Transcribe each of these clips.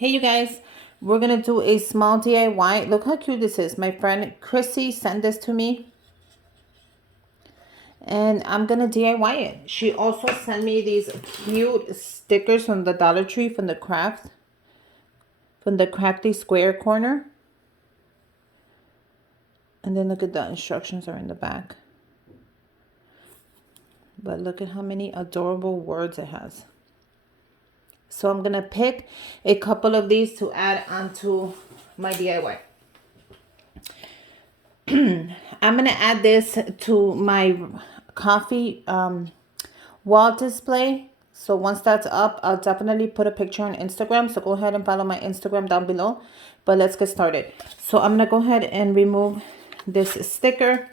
Hey you guys, we're gonna do a small DIY. Look how cute this is. My friend Chrissy sent this to me and I'm gonna DIY it. She also sent me these cute stickers from the Dollar Tree from the Crafty Square corner. And then look at the instructions are in the back. But look at how many adorable words it has. So I'm gonna pick a couple of these to add onto my DIY. I'm gonna add this to my coffee wall display. So once that's up, I'll definitely put a picture on Instagram. So go ahead and follow my Instagram down below. But let's get started. So I'm gonna go ahead and remove this sticker.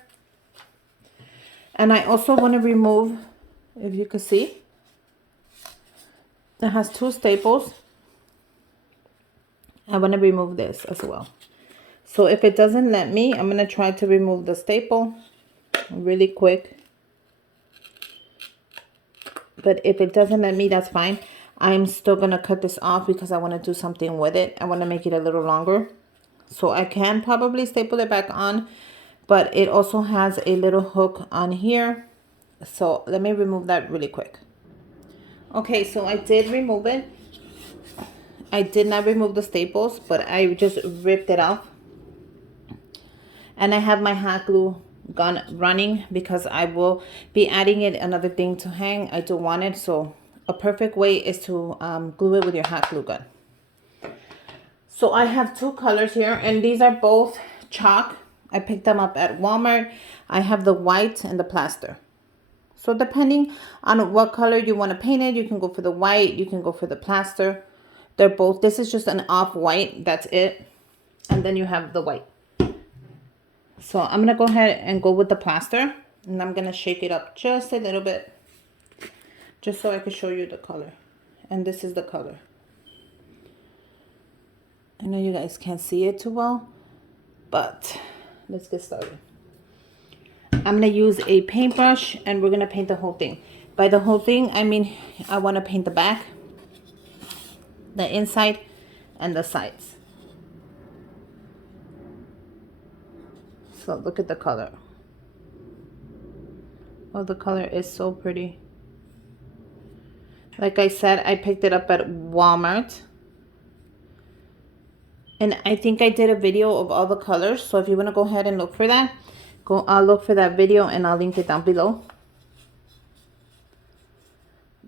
And I also want to remove, if you can see, it has two staples. I want to remove this as well. So if it doesn't let me, I'm going to try to remove the staple really quick. But if it doesn't let me, that's fine. I'm still going to cut this off because I want to do something with it. I want to make it a little longer. So I can probably staple it back on, but it also has a little hook on here. So let me remove that really quick. Okay, so I did remove it. I did not remove the staples, but I just ripped it off. And I have my hot glue gun running because I will be adding it another thing to hang. I do want it, so a perfect way is to glue it with your hot glue gun. So I have two colors here, and these are both chalk. I picked them up at Walmart. I have the white and the plaster. So depending on what color you want to paint it, you can go for the white, you can go for the plaster. They're both, this is just an off-white, that's it. And then you have the white. So I'm going to go ahead and go with the plaster. And I'm going to shake it up just a little bit. Just so I can show you the color. And this is the color. I know you guys can't see it too well. But let's get started. I'm going to use a paintbrush and we're going to paint the whole thing. By the whole thing, I mean I want to paint the back, the inside, and the sides. So look at the color. Oh, the color is so pretty. Like I said, I picked it up at Walmart. And I think I did a video of all the colors. So if you want to go ahead and look for that, I'll look for that video and I'll link it down below.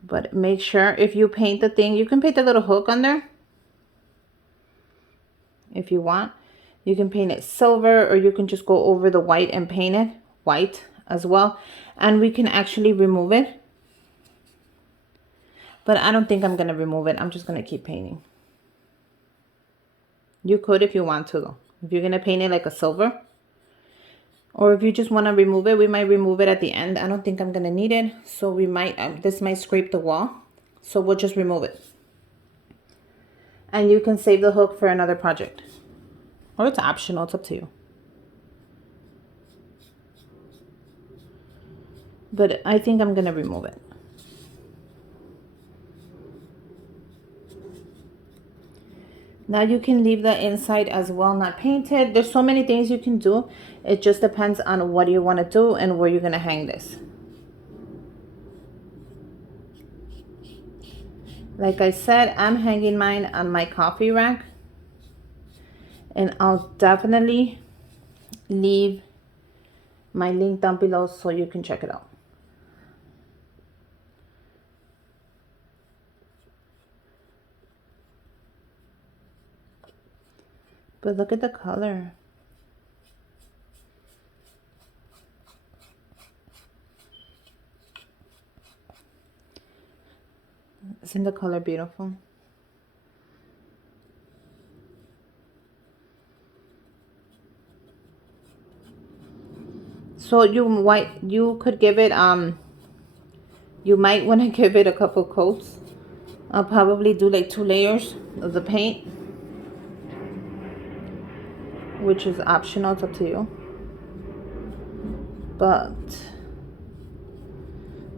But make sure if you paint the thing, you can paint a little hook on there. If you want. You can paint it silver, or you can just go over the white and paint it white as well. And we can actually remove it. But I don't think I'm going to remove it. I'm just going to keep painting. You could if you want to though. If you're going to paint it like a silver. Or if you just want to remove it, we might remove it at the end. I don't think I'm going to need it. So we might, this might scrape the wall. So we'll just remove it. And you can save the hook for another project. Or it's optional, it's up to you. But I think I'm going to remove it. Now you can leave the inside as well, not painted. There's so many things you can do. It just depends on what you want to do and where you're going to hang this. Like I said, I'm hanging mine on my coffee rack. And I'll definitely leave my link down below so you can check it out. But look at the color. Isn't the color beautiful? So you could give it you might want to give it a couple coats. I'll probably do like 2 layers of the paint, which is optional, it's up to you. But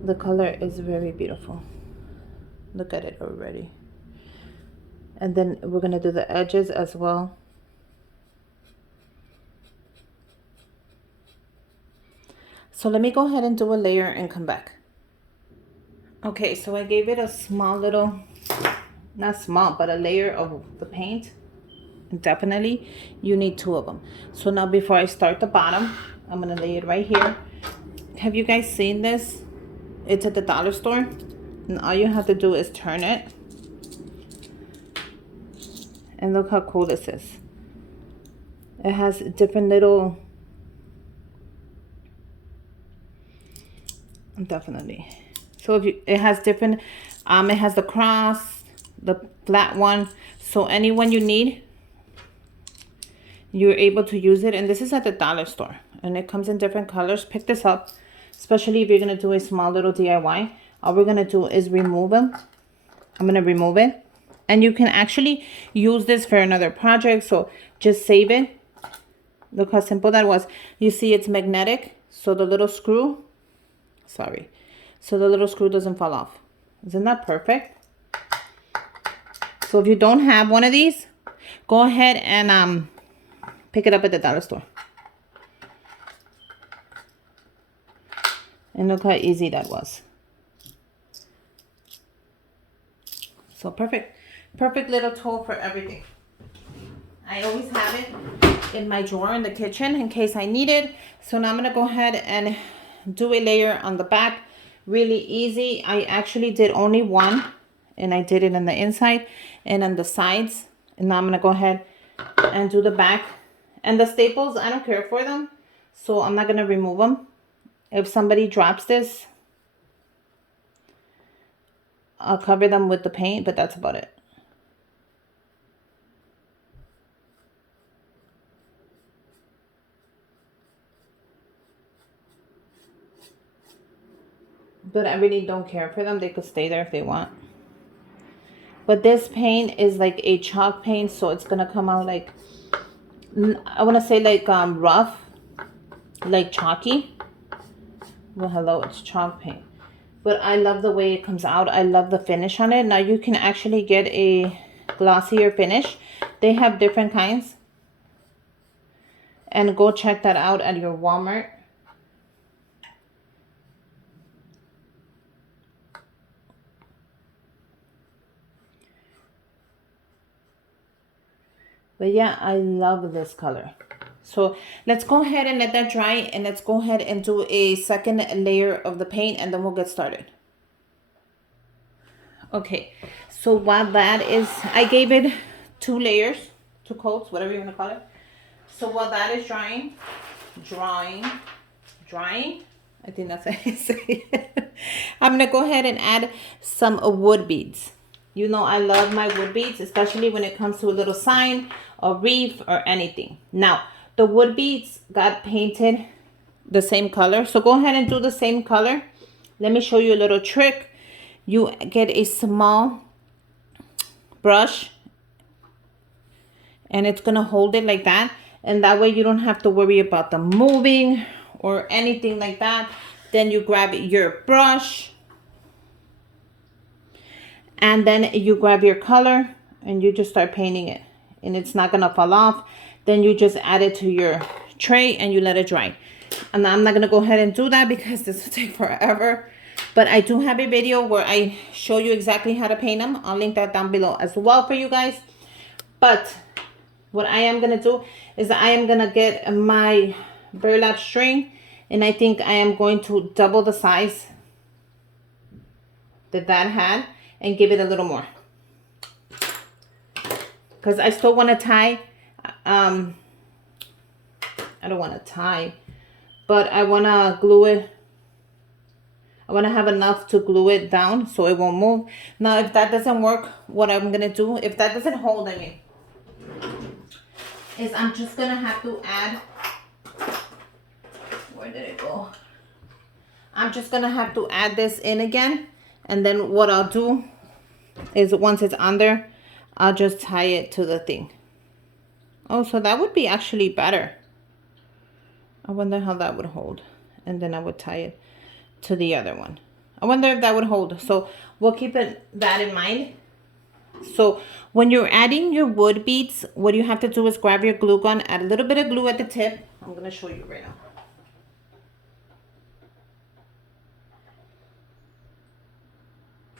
the color is very beautiful. Look at it already. And then we're going to do the edges as well. So let me go ahead and do a layer and come back. Okay, so I gave it a small little, not small, but a layer of the paint. Definitely you need 2 of them. So now before I start the bottom, I'm going to lay it right here. Have you guys seen this? It's at the dollar store. And all you have to do is turn it. And look how cool this is. It has different little, definitely. So if you, it has different, it has the cross, the flat one. So any one you need, you're able to use it. And this is at the dollar store. And it comes in different colors. Pick this up, especially if you're going to do a small little DIY. All we're going to do is remove them. I'm going to remove it. And you can actually use this for another project. So just save it. Look how simple that was. You see it's magnetic. So the little screw, so the little screw doesn't fall off. Isn't that perfect? So if you don't have one of these, go ahead and pick it up at the dollar store. And look how easy that was. So perfect. Perfect little tool for everything. I always have it in my drawer in the kitchen in case I need it. So now I'm going to go ahead and do a layer on the back. Really easy. I actually did only one. And I did it on the inside and on the sides. And now I'm going to go ahead and do the back. And the staples, I don't care for them. So I'm not going to remove them. If somebody drops this, I'll cover them with the paint, but that's about it. But I really don't care for them. They could stay there if they want. But this paint is like a chalk paint, so it's going to come out like, I want to say like rough, like chalky. Well, hello, it's chalk paint. But I love the way it comes out. I love the finish on it. Now you can actually get a glossier finish. They have different kinds. And go check that out at your Walmart. But yeah, I love this color. So let's go ahead and let that dry. And let's go ahead and do a second layer of the paint. And then we'll get started. Okay. So while that is, I gave it 2 layers, 2 coats, whatever you want to call it. So while that is drying, I think that's how you say it. I'm going to go ahead and add some wood beads. You know, I love my wood beads, especially when it comes to a little sign, a wreath, or anything. Now, the wood beads got painted the same color. So go ahead and do the same color. Let me show you a little trick. You get a small brush. And it's going to hold it like that. And that way you don't have to worry about them moving or anything like that. Then you grab your brush. And then you grab your color and you just start painting it. And it's not going to fall off. Then you just add it to your tray and you let it dry. And I'm not going to go ahead and do that because this will take forever. But I do have a video where I show you exactly how to paint them. I'll link that down below as well for you guys. But what I am going to do is I am going to get my burlap string. And I think I am going to double the size that had. And give it a little more. Because I still want to tie. I don't want to tie. But I want to glue it. I want to have enough to glue it down so it won't move. Now, if that doesn't work, what I'm going to do, if that doesn't hold, is I'm just going to have to add. Where did it go? I'm just going to have to add this in again. And then what I'll do is once it's on there, I'll just tie it to the thing. Oh, so that would be actually better. I wonder how that would hold. And then I would tie it to the other one. I wonder if that would hold. So we'll keep that in mind. So when you're adding your wood beads, what you have to do is grab your glue gun, add a little bit of glue at the tip. I'm going to show you right now.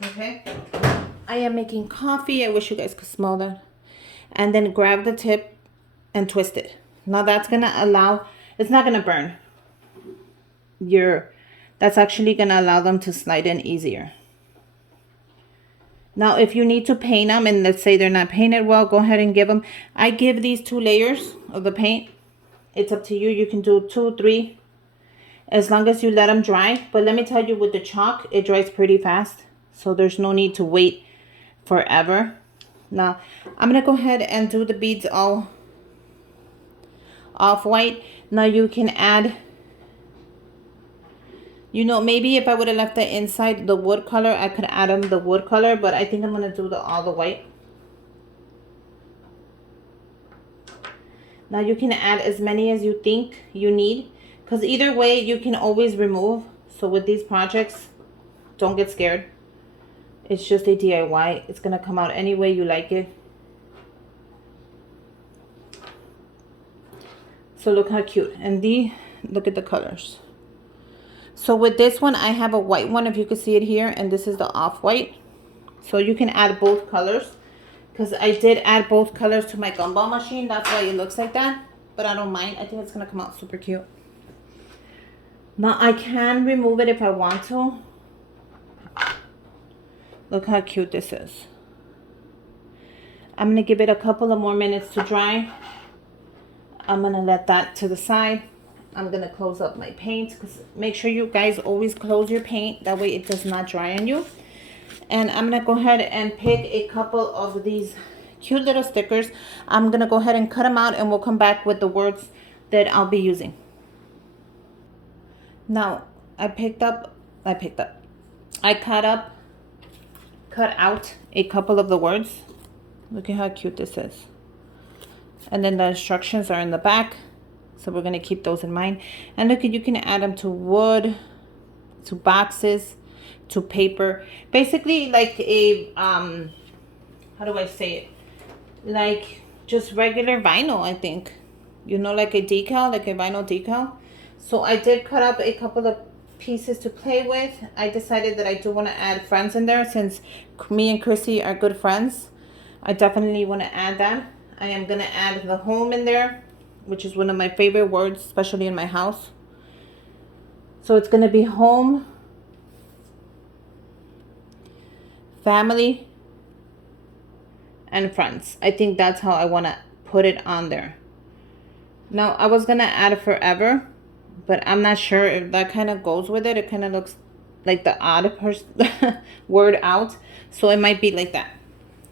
Okay. I am making coffee. I wish you guys could smell that. And then grab the tip and twist it. Now that's going to allow, it's not going to burn. That's actually going to allow them to slide in easier. Now, if you need to paint them and let's say they're not painted well, go ahead and give them. I give these 2 layers of the paint. It's up to you. You can do 2, 3, as long as you let them dry. But let me tell you, with the chalk, it dries pretty fast. So there's no need to wait forever. Now, I'm going to go ahead and do the beads all off-white. Now you can add, you know, maybe if I would have left the inside the wood color, I could add them the wood color, but I think I'm going to do all the white. Now you can add as many as you think you need, because either way you can always remove. So with these projects, don't get scared. It's just a DIY. It's going to come out any way you like it. So look how cute. And look at the colors. So with this one, I have a white one, if you can see it here, and this is the off-white. So you can add both colors, because I did add both colors to my gumball machine. That's why it looks like that, but I don't mind. I think it's going to come out super cute. Now I can remove it if I want to. Look how cute this is. I'm going to give it a couple of more minutes to dry. I'm going to let that to the side. I'm going to close up my paint, because make sure you guys always close your paint. That way it does not dry on you. And I'm going to go ahead and pick a couple of these cute little stickers. I'm going to go ahead and cut them out, and we'll come back with the words that I'll be using. Now, I cut out a couple of the words. Look at how cute this is. And then the instructions are in the back. So we're going to keep those in mind. And look, you can add them to wood, to boxes, to paper. Basically like a, how do I say it? Like just regular vinyl, I think. You know, like a decal, like a vinyl decal. So I did cut up a couple of pieces to play with. I decided that I do want to add friends in there, since me and Chrissy are good friends. I definitely want to add that. I am going to add the home in there, which is one of my favorite words, especially in my house. So it's going to be home, family, and friends. I think that's how I want to put it on there. Now, I was going to add forever, but I'm not sure if that kind of goes with it. It kind of looks like the odd word out. So it might be like that.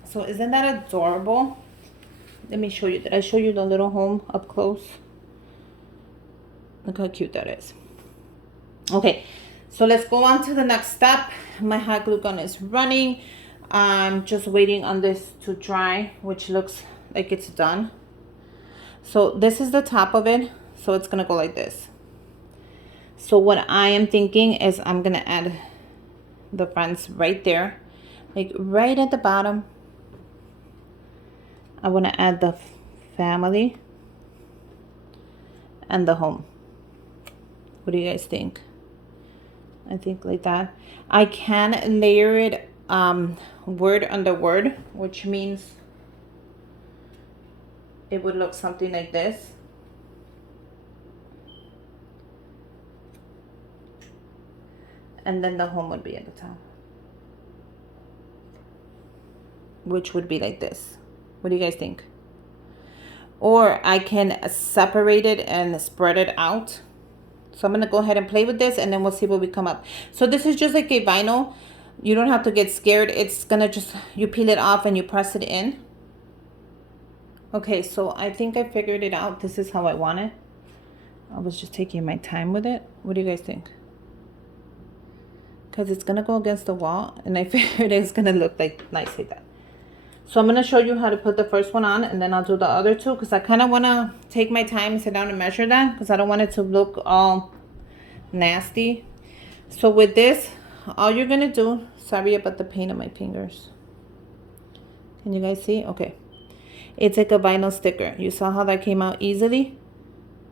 So isn't that adorable? Let me show you. Did I show you the little home up close? Look how cute that is. Okay, so let's go on to the next step. My hot glue gun is running. I'm just waiting on this to dry, which looks like it's done. So this is the top of it. So it's going to go like this. So what I am thinking is I'm going to add the friends right there. Like right at the bottom. I want to add the family and the home. What do you guys think? I think like that. I can layer it word under word, which means it would look something like this. And then the home would be at the top, which would be like this. What do you guys think? Or I can separate it and spread it out. So I'm going to go ahead and play with this, and then we'll see what we come up. So this is just like a vinyl. You don't have to get scared. It's going to just, you peel it off and you press it in. Okay, so I think I figured it out. This is how I want it. I was just taking my time with it. What do you guys think? Because it's going to go against the wall, and I figured it's going to look like nice like that. So I'm going to show you how to put the first one on, and then I'll do the other two, because I kind of want to take my time and sit down and measure that, because I don't want it to look all nasty. So with this, all you're going to do, sorry about the paint on my fingers. Can you guys see? Okay. It's like a vinyl sticker. You saw how that came out easily?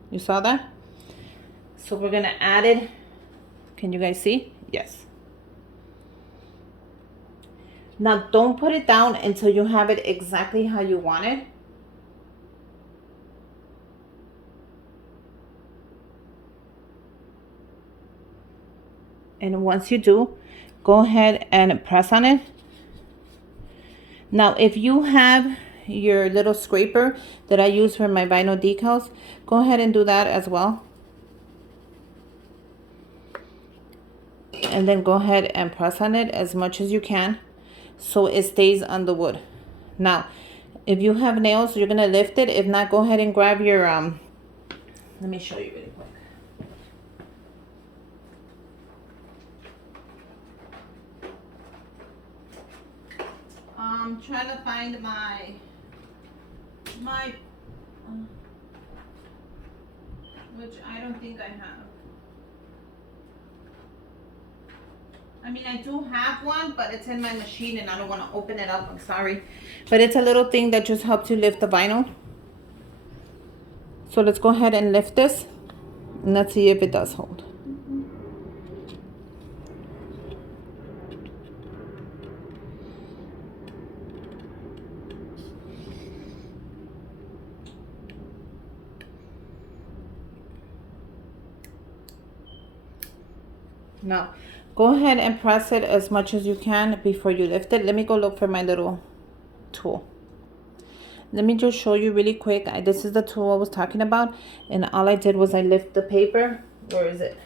You saw that? So we're gonna add it. Can you guys see? Yes. Now don't put it down until you have it exactly how you want it. And once you do, go ahead and press on it. Now, if you have your little scraper that I use for my vinyl decals, go ahead and do that as well. And then go ahead and press on it as much as you can so it stays on the wood. Now, if you have nails, you're gonna lift it. If not, go ahead and grab your let me show you really quick. I'm trying to find my which I don't think I have. I mean, I do have one, but it's in my machine and I don't want to open it up. I'm sorry. But it's a little thing that just helps you lift the vinyl. So let's go ahead and lift this. And let's see if it does hold. Now, go ahead and press it as much as you can before you lift it. Let me go look for my little tool. Let me just show you really quick. This is the tool I was talking about. And all I did was I lift the paper. Where is it?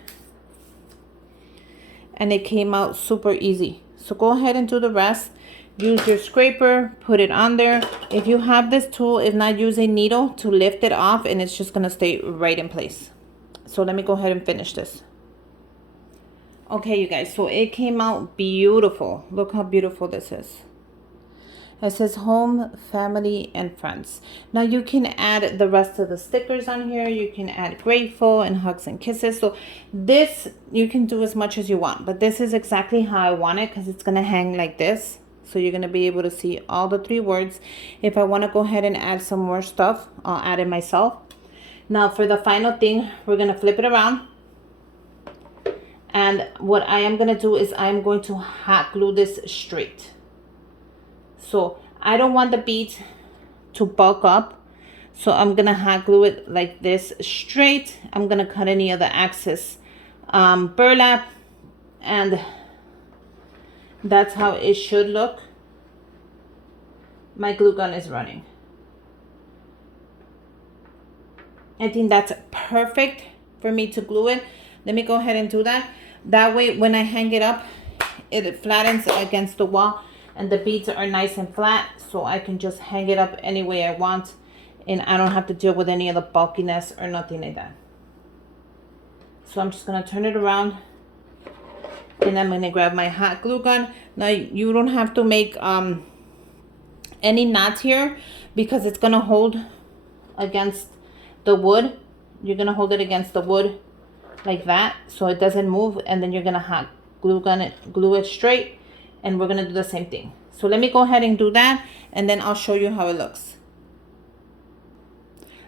And it came out super easy. So go ahead and do the rest. Use your scraper, put it on there. If you have this tool, if not, use a needle to lift it off and it's just gonna stay right in place. So let me go ahead and finish this. Okay, you guys, so it came out beautiful. Look how beautiful this is. It says home, family, and friends. Now you can add the rest of the stickers on here. You can add grateful and hugs and kisses. So this, you can do as much as you want. But this is exactly how I want it because it's going to hang like this. So you're going to be able to see all the 3 words. If I want to go ahead and add some more stuff, I'll add it myself. Now for the final thing, we're going to flip it around. And what I am going to do is I'm going to hot glue this straight. So I don't want the beads to bulk up. So I'm going to hot glue it like this straight. I'm going to cut any of the excess burlap. And that's how it should look. My glue gun is running. I think that's perfect for me to glue it. Let me go ahead and do that. That way, when I hang it up, it flattens against the wall and the beads are nice and flat. So I can just hang it up any way I want. And I don't have to deal with any of the bulkiness or nothing like that. So I'm just going to turn it around. And I'm going to grab my hot glue gun. Now, you don't have to make any knots here because it's going to hold against the wood. You're going to hold it against the wood like that so it doesn't move, and then you're gonna hot glue it straight, and we're gonna do the same thing. So let me go ahead and do that, and then I'll show you how it looks.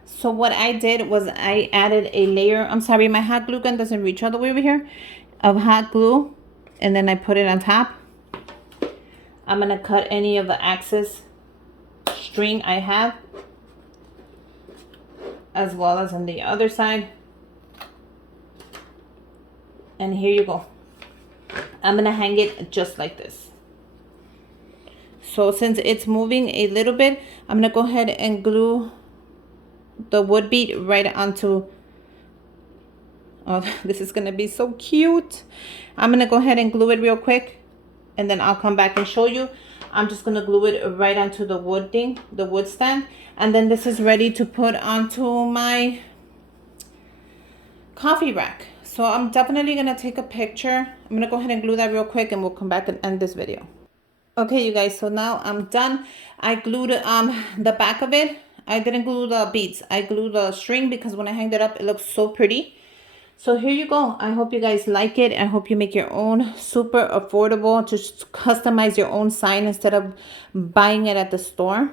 So what I did was I added a layer, I'm sorry, my hot glue gun doesn't reach all the way over here, of hot glue, and then I put it on top. I'm gonna cut any of the excess string I have, as well as on the other side. And here you go. I'm gonna hang it just like this. So since it's moving a little bit, I'm gonna go ahead and glue the wood bead right onto, oh, this is gonna be so cute. I'm gonna go ahead and glue it real quick, and then I'll come back and show you. I'm just gonna glue it right onto the wood thing, the wood stand, and then this is ready to put onto my coffee rack. So I'm definitely gonna take a picture. I'm gonna go ahead and glue that real quick, and we'll come back and end this video. Okay, you guys, so now I'm done. I glued the back of it. I didn't glue the beads. I glued the string because when I hanged it up, it looks so pretty. So here you go. I hope you guys like it. I hope you make your own. Super affordable. Just customize your own sign instead of buying it at the store.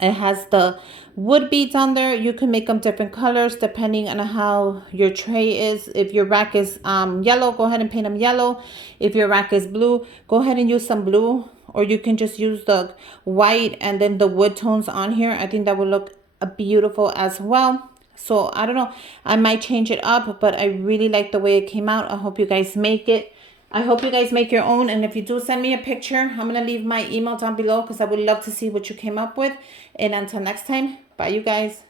It has the wood beads on there. You can make them different colors depending on how your tray is. If your rack is yellow, go ahead and paint them yellow. If your rack is blue, go ahead and use some blue. Or you can just use the white and then the wood tones on here. I think that would look beautiful as well. So I don't know. I might change it up, but I really like the way it came out. I hope you guys make it. I hope you guys make your own. And if you do, send me a picture. I'm going to leave my email down below because I would love to see what you came up with. And until next time, bye you guys.